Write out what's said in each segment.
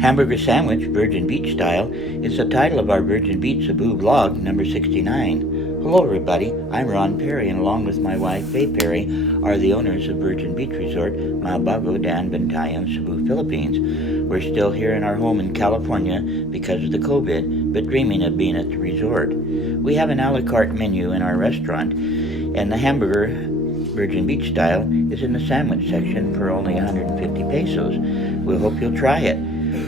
Hamburger Sandwich, Virgin Beach Style, is the title of our Virgin Beach Cebu vlog number 69. Hello everybody, I'm Ron Perry, and along with my wife Faye Perry are the owners of Virgin Beach Resort, Malbago, Daanbantayan, Cebu, Philippines. We're still here in our home in California because of the COVID, but dreaming of being at the resort. We have an Ala Carte menu in our restaurant, and the hamburger, Virgin Beach Style, is in the sandwich section for only 150 pesos. We hope you'll try it.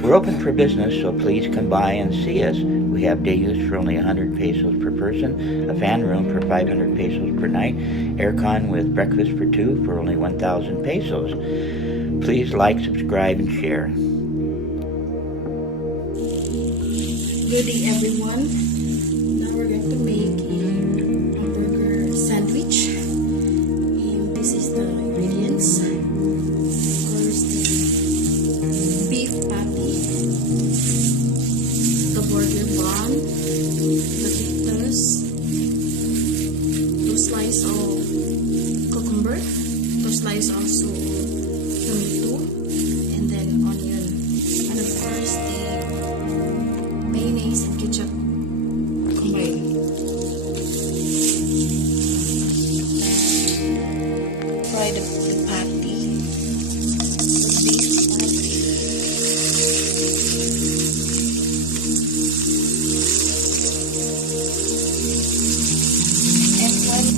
We're open for business, so please come by and see us. We have day use for only 100 pesos per person, a fan room for 500 pesos per night, aircon with breakfast for two for only 1,000 pesos. Please like, subscribe, and share. Good day everyone. Now we're going to make a hamburger sandwich. And this is the ingredients. First, the beef patty, the burger bun, the lettuce, 2 slices of cucumber, 2 slices also tomato, and then onion. And of course, the mayonnaise and ketchup combined. Fry the patty, the beef patty. And one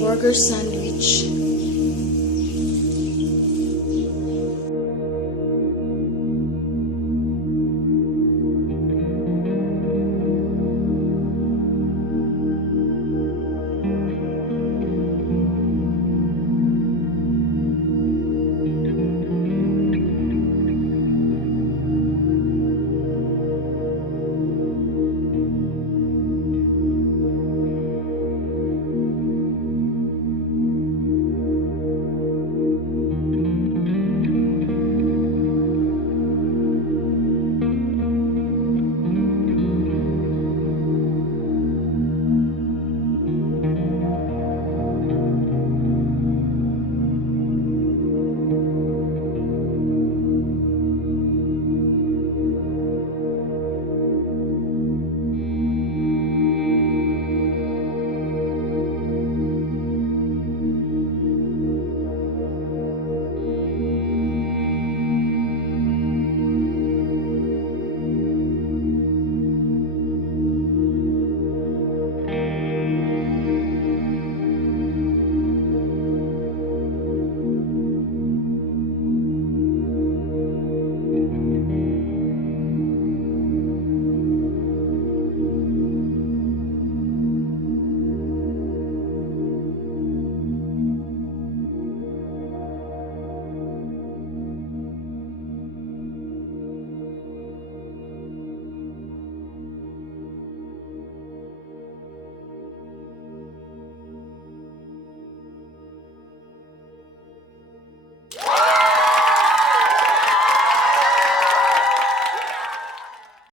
burger sandwich.